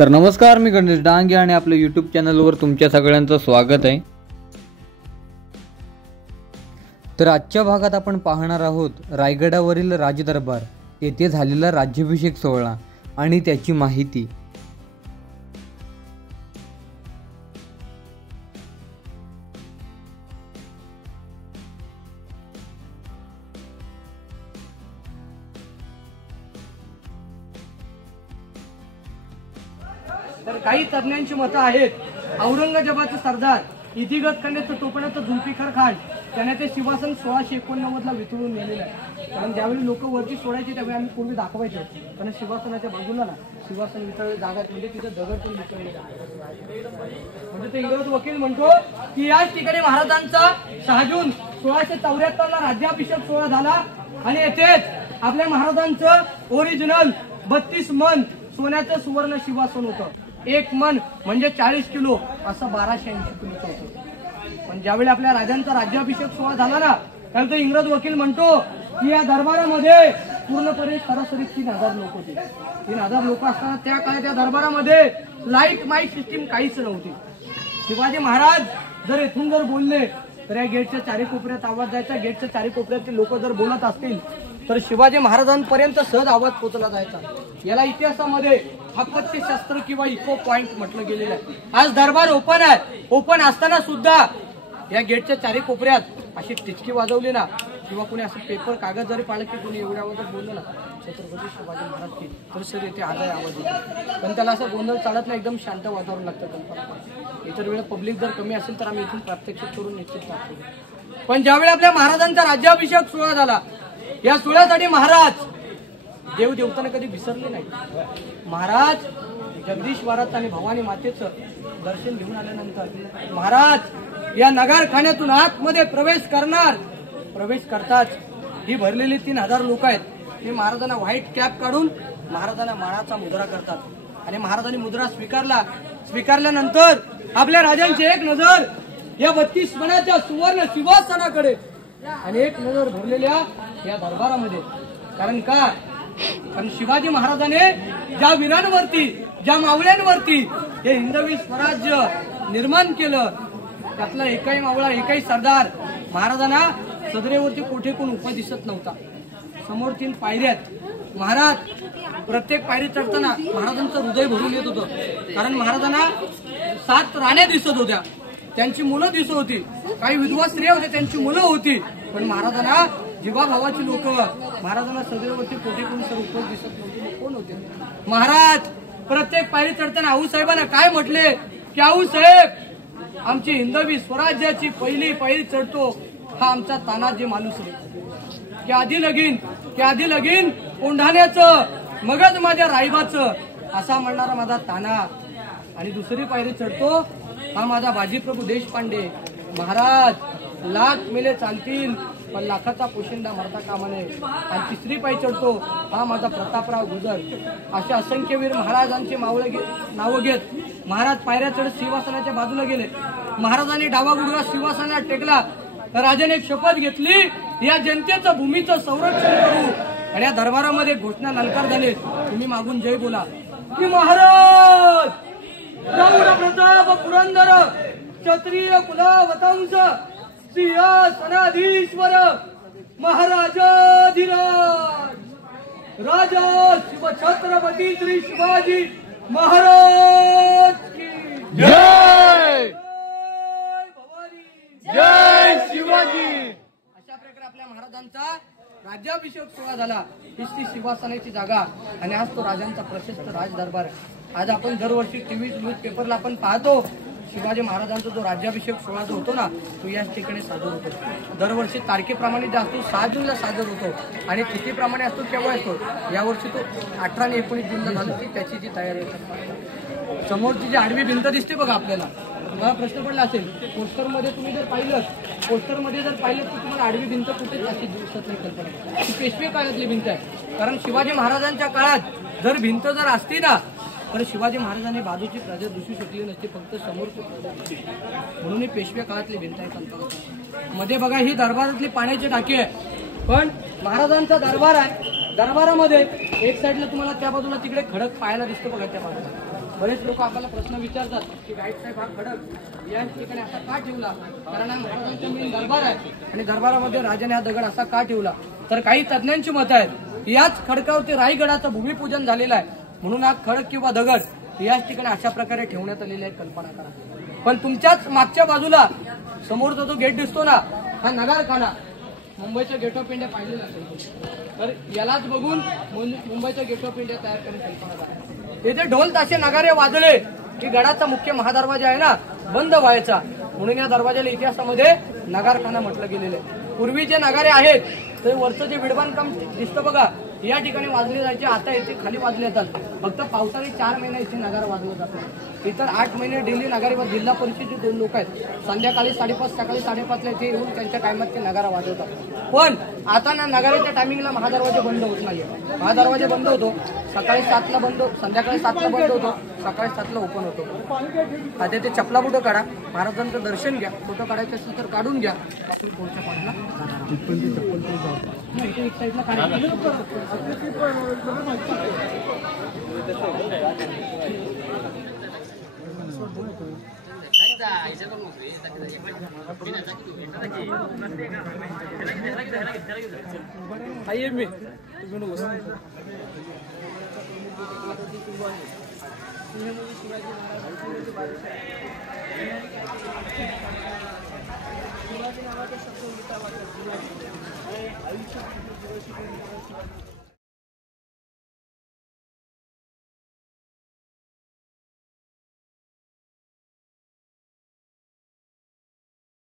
तर नमस्कार, मी गणेश डांगे आणि आपल्या यूट्यूब चॅनलवर तुमच्या सगळ्यांचं स्वागत आहे। तर आजच्या भागात आपण पाहणार आहोत रायगडावरील राजदरबार येथे झालेला राज्याभिषेक सोहळा आणि त्याची माहिती। तर काही तज्ञांची मतं आहेत औरंगजेबाचे सरदार इतिगत खंडेचं टोपणाचं जुल्फिकार खान त्याने ते सिंहासन 1689 ला वितळून नेलेलं आहे। कारण ज्यावेळी लोक वरती सोडायचे त्यावेळी आम्ही पूर्वी दाखवायचो, कारण सिंहासनाच्या बाजूला ना सिंहासन वितळले जागा म्हणजे तिथे दगड पण वितळले, म्हणजे ते इंग्रज वकील म्हणतो की याच ठिकाणी महाराजांचा 6 जून 1674 ला राज्याभिषेक सोहळा झाला आणि येथेच आपल्या महाराजांचं ओरिजिनल 32 मन सोन्याचं सुवर्ण सिंहासन होतं। 1 मन म्हणजे 40 किलो असं 1280 किलोचं होतं। पण ज्यावेळी आपल्या राजांचा राज्याभिषेक सोहळा झाला ना त्यावेळी तो इंग्रज वकील म्हणतो की या दरबारामध्ये पूर्णपणे सरासरी 3000 लोक होते। 3000 लोक असताना त्या काळात त्या दरबारामध्ये लाईट माईट सिस्टीम काहीच नव्हती। शिवाजी महाराज जर इथून जर बोलले तर या गेटच्या चारी कोपऱ्यात आवाज जायचा, गेटच्या चारी कोपऱ्यातील लोक जर बोलत असतील तर शिवाजी महाराजांपर्यंत सहज आवाज पोहोचला जायचा। याला इतिहासामध्ये हक्कचे शस्त्र किंवा इको पॉइंट म्हटलं गेलेलं आहे। आज दरबार ओपन आहे, ओपन असताना सुद्धा या गेटच्या चारी कोपऱ्यात अशी टिचकी वाजवली ना किंवा कोणी असं पेपर कागद जरी पाळलं की कोणी एवढ्या आवाजात बोललं ना छत्रपती शिवाजी महाराज की तर सर येथे आलाय आवाज येतो, पण त्याला असं गोंधळ चालत नाही, एकदम शांत वातावरण लागतं। इतर वेळेला पब्लिक जर कमी असेल तर आम्ही इथून प्रात्यक्षिक करून निश्चित दाखवतो। पण ज्यावेळी आपल्या महाराजांचा राज्याभिषेक सोहळा झाला या सोहळ्यासाठी महाराज देव देवतांना कधी विसरले नाही। महाराज जगदीश्वराचं आणि भवानी मातेचं दर्शन घेऊन आल्यानंतर महाराज या नगारखान्यातून आतमध्ये प्रवेश करतात ही भरलेली 3000 लोक आहेत। ते महाराजांना व्हाईट कॅप काढून महाराजांना मानाचा मुद्रा करतात आणि महाराजांनी मुद्रा स्वीकारल्यानंतर आपल्या राजांची एक नजर या 32 मनाच्या सुवर्ण सिंहासनाकडे आणि एक नजर भरलेल्या या दरबारामध्ये। कारण शिवाजी महाराजांनी ज्या वीरांवरती ज्या मावळ्यांवरती हे हिंदवी स्वराज्य निर्माण केलं त्यातला एकही मावळा एकही सरदार महाराजांना सदरेवरती कोठेकून उभा दिसत नव्हता। समोर 3 पायऱ्यात महाराज प्रत्येक पायरी चढताना महाराजांचं हृदय भरून येत होतं, कारण महाराजांना 7 राण्या दिसत होत्या, त्यांची मुलं दिसत होती, काही विधवा स्त्रिया होत्या त्यांची मुलं होती, पण महाराजांना जीवाभावाची लोक महाराजांना सदैवरती कोठेकून सर उपयोग दिसत नव्हते। कोण होते महाराज? प्रत्येक पायरी चढताना आऊसाहेबांना काय म्हटले की आऊसाहेब आमची हिंदवी स्वराज्याची पहिली पायरी चढतो हा आमचा तानाजी मालुसरे, की आधी लगीन कोंढाण्याचं मगच माझ्या राईबाचं असा म्हणणारा माझा ताना, आणि दुसरी पायरी चढतो हा माझा बाजीप्रभू देशपांडे। महाराज लाख मेले चालतील पण लाखाचा पोशिंदा मरता कामा नये, आणि तिसरी पायरी चढतो हा माझा प्रतापराव गुजर। अशा असंख्य वीर महाराजांचे नावं घेत महाराज पायऱ्या चढत सिंहासनाच्या बाजूला गेले। महाराजांनी डावा गुडघा सिंहासनात टेकला तर राजाने एक शपथ घेतली या जनतेचं भूमीचं संरक्षण करू, आणि या दरबारामध्ये घोषणा ललकार झाले, तुम्ही मागून जय बोला की महाराज प्रौढ प्रताप पुरंदर क्षत्रिय कुलावतंस सिंहासनाधीश्वर महाराजाधिराज राजा शिवछत्रपती श्री शिवाजी महाराज की जय, भवानी जय शिवाजी। अशा प्रकारे आपल्या महाराजांचा राज्याभिषेक सोहळा झाला। ही सिंहासनाची जागा आणि आज तो राजांचा प्रशस्त राज दरबार आहे। आज आपण दरवर्षी टीव्ही न्यूज पेपरला आपण पाहतो शिवाजी महाराजांचा जो राज्याभिषेक सोहळा जो होतो ना तो याच ठिकाणी सादर होतो। दरवर्षी तारखेप्रमाणे जे असतो 6 जूनला सादर होतो आणि तिथीप्रमाणे असतो केव्हा असतो, यावर्षी तो 18 आणि 19 जूनला झाला की त्याची जी तयारी आहे। समोरची जी आडवी भिंत दिसते बघा आपल्याला, मला प्रश्न पडला असेल पोस्टरमध्ये तुम्ही जर पाहिलं तर तुम्हाला आडवी भिंत कुठेच अशी दिसत नाही कल्पना, ती पेशवे काळातली भिंत आहे। कारण शिवाजी महाराजांच्या काळात जर भिंत जर असती ना तर शिवाजी महाराजांनी बाजूची प्रजा दुसरी सुटली नसती, फक्त समोर म्हणून ही पेशवे काळातली भिंत आहे। मध्ये बघा ही दरबारातली पाण्याची टाकी आहे, पण महाराजांचा दरबार आहे, दरबारामध्ये एक साईडला तुम्हाला त्या बाजूला तिकडे खडक पाहायला दिसतो बघा, त्या बाजूला बरेच लोक आपल्याला प्रश्न विचारतात की गाईड साहेब हा खडक या ठिकाणी असा का ठेवला, कारण हा महाराजांचा मेन दरबार आहे आणि दरबारामध्ये राजाने हा दगड असा का ठेवला. तर काही तज्ञांची मतं आहेत की याच खडकावरती रायगडाचं भूमिपूजन झालेलं आहे, म्हणून हा खडक किंवा दगड याच ठिकाणी अशा प्रकारे ठेवण्यात आलेले आहे. कल्पना करा. पण तुमच्याच मागच्या बाजूला समोरचा जो गेट दिसतो ना, हा नगारखाना, मुंबईच्या गेट ऑफ इंडिया पाहिलेला असेल तर यालाच बघून मुंबईच्या गेट ऑफ इंडिया तयार करण्यात कल्पना आहे. तेथे ढोल ताशे नगारे वाजले की गडाचा मुख्य महादरवाजा आहे ना बंद व्हायचा, म्हणून या दरवाजाला इतिहासामध्ये नगारखाना म्हटलं गेलेलं आहे. पूर्वी जे नगारे आहेत ते वरचं जे विडबांधकाम दिसतं बघा, या ठिकाणी वाजले जायचे, आता येथे खाली वाजले जातात. फक्त पावसाळी 4 महिने इथे नगारा वाजवलं जातं. इतर 8 महिने डेली नगारे व जिल्हा परिषदेचे 2 लोक आहेत, संध्याकाळी 5:30 सकाळी 5:30ला इथे येऊन त्यांच्या टायमात ते नगारा वाजवतात. पण आता ना नगाऱ्याच्या टायमिंगला महादरवाजे बंद होत नाहीये. महादरवाजे बंद होतो सकाळी 7ला बंद, संध्याकाळी 7ला बंद होतो, सकाळी 7ला ओपन होतो. आता ते चपला फोटो काढा, महाराजांचं दर्शन घ्या, फोटो काढायचे असेल तर काढून घ्या. पुढच्या पॉईंटला इथे एक साईडला काढा. शिवाजी नावाचा शब्द